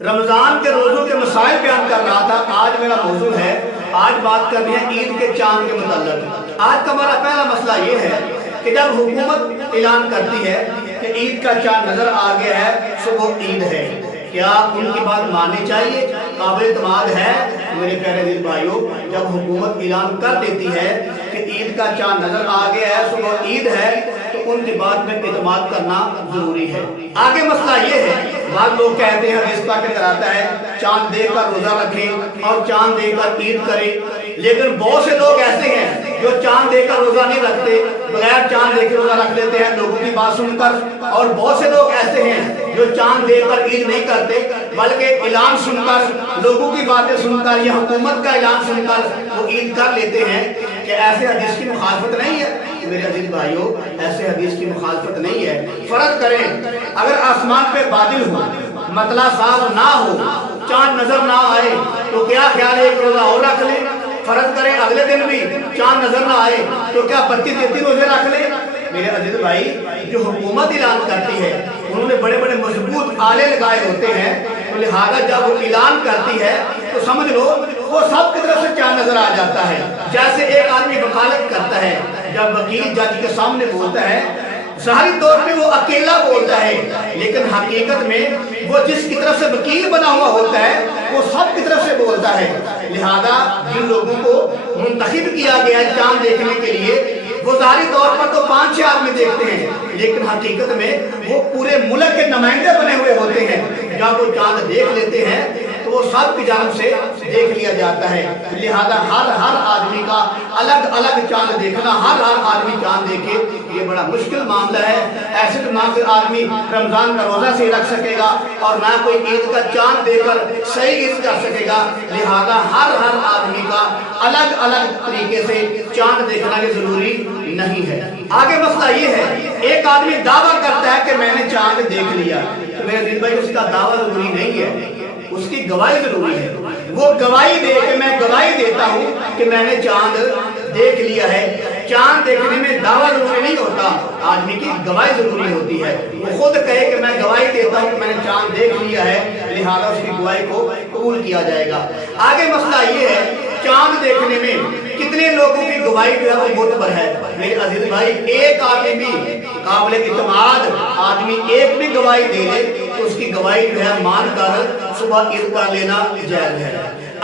रमजान के रोजों के मसाइल बयान कर रहा था। आज मेरा मौजूद है, आज बात करनी है ईद के चांद के मुताल्लिक। आज का हमारा पहला मसला ये है कि जब हुकूमत ऐलान करती है कि ईद का चांद नजर आ गया है, सुबह ईद है, क्या उनकी बात माननी चाहिए? काबिल इत्मीनान है मेरे प्यारे दिल भाइयों। जब हुकूमत ऐलान कर देती है कि ईद का चांद नजर आ गया है, सुबह ईद है, तो उनकी बात में इत्मीनान करना जरूरी है। आगे मसला ये है, बाद लोग कहते हैं हदीस पाक के अंदर आता है चांद देखकर रोजा रखें और चांद देखकर ईद करें, लेकिन बहुत से लोग ऐसे हैं जो चांद देखकर रोजा नहीं रखते, बगैर चांद देखे रोजा रख लेते हैं लोगों की बात सुनकर। और बहुत से लोग ऐसे हैं जो चांद देखकर ईद नहीं करते, बल्कि ऐलान सुनकर, लोगों की बातें सुनकर या हुकूमत का ऐलान सुनकर वो ईद कर लेते हैं। कि ऐसे हदीस की मुखालफत नहीं है मेरे अजीज भाइयों, ऐसे हदीस की मुखालफत नहीं है। फर्ज करें अगर आसमान पे बादल हो, मतला साफ ना हो, चांद नजर ना आए, तो क्या ख्याल है एक रोजा और रख ले? फर्ज करें अगले दिन भी चांद नजर ना आए, तो क्या 32-33 रोजे रख ले? मेरे अजीज भाई, जो हुकूमत ऐलान करती है उन्होंने बड़े बड़े मजबूत आले लगाए होते हैं, तो लिहाजा जब वो ऐलान करती है तो समझ लो वो सब की तरफ से चांद नजर आ जाता है। जैसे एक आदमी वकालत करता है, जब वकील जज के सामने बोलता है, ज़ाहिरी तौर पे वो अकेला बोलता है, लेकिन हकीकत में वो जिसकी तरफ से वकील बना हुआ होता है वो सब की तरफ से बोलता है। लिहाजा जिन लोगों को मुंतखब किया गया है चांद देखने के लिए, वो ज़ाहिरी तौर पर तो 5-6 आदमी देखते हैं, लेकिन हकीकत में वो पूरे मुल्क के नुमाइंदे बने हुए होते हैं। जब वो चांद देख लेते हैं तो वो सब की जानिब से देख लिया जाता है। लिहाजा हर आदमी का अलग अलग चांद देखना, हर आदमी चांद देखे, ये बड़ा मुश्किल मामला है। ऐसे तो ना फिर आदमी रमजान का रोजा से रख सकेगा और ना कोई ईद का चांद देखकर सही ईद कर सकेगा। लिहाजा हर आदमी का अलग अलग तरीके से चांद देखना ये जरूरी नहीं है। आगे मसला ये है, एक आदमी दावा करता है कि मैंने चांद देख लिया, तो मेरे दिल भाई उसका दावा जरूरी नहीं है, उसकी गवाही जरूरी है। वो गवाही दे के मैं गवाही देता हूँ कि मैंने चांद देख लिया है। चांद देखने में दावा जरूरी नहीं होता, आदमी की गवाही जरूरी होती है। वो खुद कहे कि मैं गवाही देता हूँ कि मैंने चांद देख लिया है, लिहाजा उसकी गवाही को कबूल किया जाएगा। आगे मसला ये है, चांद देखने में कितने लोगों की गवाही जो है वो मुतबर है? मेरे अजीज भाई, एक आदमी भी काबिल इत्मीनान आदमी एक भी गवाही दे दे तो उसकी गवाही जो है मानकर सुबह ईद कर लेना जायज है।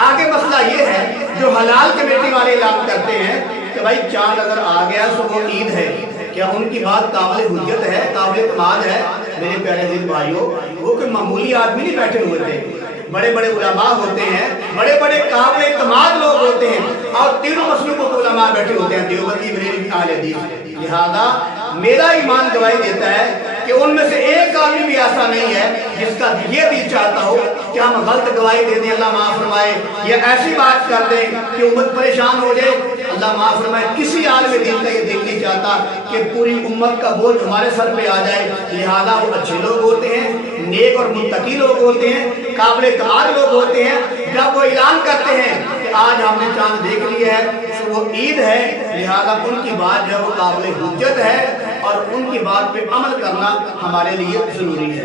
आगे मसला ये है, जो हलाल कमेटी वाले ऐलान करते हैं कि भाई चांद अगर आ गया सुबह ईद है, क्या उनकी बात काबिल हुज्जत है, काबिल इत्मीनान है? मेरे प्यारे दिल भाइयों, वो कोई मामूली आदमी नहीं बैठे हुए थे, बड़े बड़े उलमा होते हैं, बड़े बड़े काबिल इत्मीनान लोग होते हैं, और तीनों मसलकों के उलमा बैठे होते हैं, देवबंदी, बरेलवी, अहले हदीस। लिहाजा मेरा ईमान गवाही देता है कि उनमें से एक आदमी भी ऐसा नहीं है जिसका ये दिल चाहता हो कि हम गलत गवाही दे दें, अल्लाह माफ फरमाए, या ऐसी बात कर दें कि उम्मत परेशान हो जाए, अल्लाह माफ फरमाए। किसी आलिम दिल का ये दिल नहीं चाहता कि पूरी उम्मत का बोझ हमारे सर पे आ जाए। लिहाजा वो अच्छे लोग होते हैं, नेक और मुत्तकी लोग होते हैं, काबिल इत्मीनान लोग होते हैं। जब वो ऐलान करते हैं कि आज हमने चांद देख लिया है, वो ईद है, लिहाजा उनकी बात जो है वो काबिल हुज्जत है और उनकी बात पे अमल करना हमारे लिए जरूरी है।